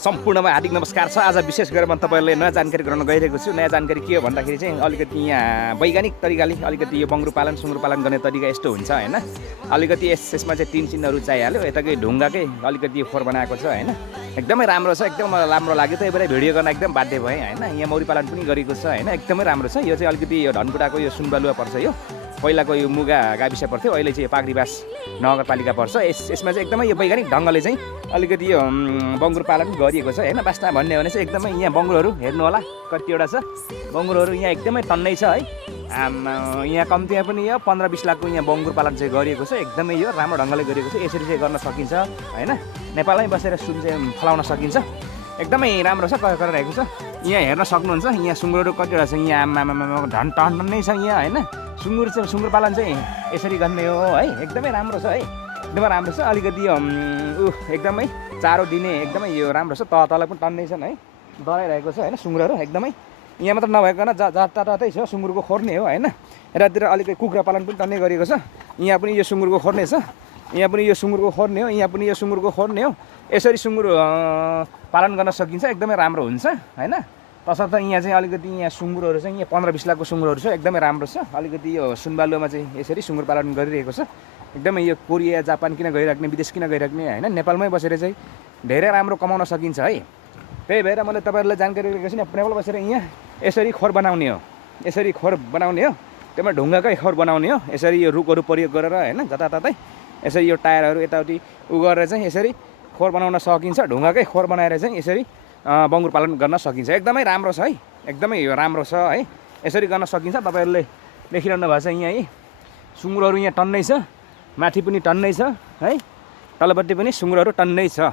सम्पूर्णमा हार्दिक नमस्कार छ। आज विशेष गरेर म तपाईँहरूले नयाँ जानकारी गराउन गइरहेको छु। नयाँ जानकारी के हो भन्दाखेरि चाहिँ अलिकति यहाँ वैज्ञानिक तरिकाले अलिकति यो बङ्गुर पालन सुँगुर पालन गर्ने तरिका यस्तो हुन्छ हैन। अलिकति यसमा चाहिँ तीन चिन्हहरू चाहिहाल्यो। यताकै ढुङ्गाकै अलिकति खोर बनाएको छ हैन। एकदमै राम्रो छ, एकदम राम्रो लाग्यो। त्यही भएर भिडियो गर्न एकदम बाध्य भएँ हैन। यहाँ मौरी पालन पनि गरेको छ हैन। एकदमै राम्रो छ। यो चाहिँ अलिकति यो धनकुटाको यो सुनबालुवा पर्छ। यो पहिलाको यो मुगा गाविस पर्थ्यो, अहिले चाहिँ पागरीबास नगरपालिका पर्छ। यसमा चाहिँ एकदमै यो वैज्ञानिक ढङ्गले चाहिँ अलिकति यो बङ्गुर पालन गरिएको छ हैन। वास्तवमा भन्ने हो भने चाहिँ एकदमै यहाँ बङ्गुरहरू हेर्नु होला कतिवटा छ। बङ्गुरहरू यहाँ एकदमै टन्नै छ है। यहाँ कम्तीमा पनि यो 15-20 लाखको यहाँ बङ्गुर पालन चाहिँ गरिएको छ। एकदमै यो राम्रो ढङ्गले गरिएको छ। यसरी चाहिँ गर्न सकिन्छ हैन। नेपालमै बसेर सुन चाहिँ फलाउन सकिन्छ। एकदमै राम्रो छ, गरिरहेको छ। यहाँ हेर्न सक्नुहुन्छ। यहाँ सुँगुरहरू कतिवटा छ। यहाँ आमामा टन्नै छ यहाँ हैन। सुँगुर पालन चाहिँ यसरी गर्ने हो है। एकदमै राम्रो छ है। एकदमै राम्रो छ। अलिकति एकदमै चारो दिने एकदमै यो राम्रो छ। तल पनि टन्नै छन् है। डराइरहेको छ हैन सुँगुरहरू एकदमै। यहाँ मात्र नभइकन जताततै छ सुँगुरको खोर्ने हो हैन। यतातिर अलिकति कुखुरा पालन पनि टन्नै गरिएको छ। यहाँ पनि यो सुँगुरको खोर्ने छ। यहाँ पनि यो सुँगुरको खोर्ने हो। यहाँ पनि यो सुँगुरको खोर्ने हो। यसरी सुँगुर पालन गर्न सकिन्छ। एकदमै राम्रो हुन्छ हैन। तसर्थ यहाँ चाहिँ अलिकति यहाँ सुँगुरहरू चाहिँ यहाँ 15-20 लाखको सुँगुरहरू छ। एकदमै राम्रो छ। अलिकति यो सुनबालुवामा चाहिँ यसरी सुँगुर पालन गरिरहेको छ। एकदमै यो कोरिया जापान किन गइराख्ने, विदेश किन गइराख्ने हैन। नेपालमै बसेर चाहिँ धेरै राम्रो कमाउन सकिन्छ है। त्यही भएर मैले तपाईँहरूलाई जानकारी दिएको छु नि। नेपाल बसेर यहाँ यसरी खोर बनाउने हो। यसरी खोर बनाउने हो। त्यसमा ढुङ्गाकै खोर बनाउने हो। यसरी यो रुखहरू प्रयोग गरेर हैन जताततै यसरी यो टायरहरू यताउति गरेर चाहिँ यसरी खोर बनाउन सकिन्छ। ढुङ्गाकै खोर बनाएर चाहिँ यसरी बङ्गुर पालन गर्न सकिन्छ। एकदमै राम्रो छ है। एकदमै यो राम्रो छ है। यसरी गर्न सकिन्छ। तपाईँहरूले देखिरहनु भएको छ यहाँ है। सुँगुरहरू यहाँ टन्नै छ। माथि पनि टन्नै छ है। तलपट्टि पनि सुँगुरहरू टन्नै छ।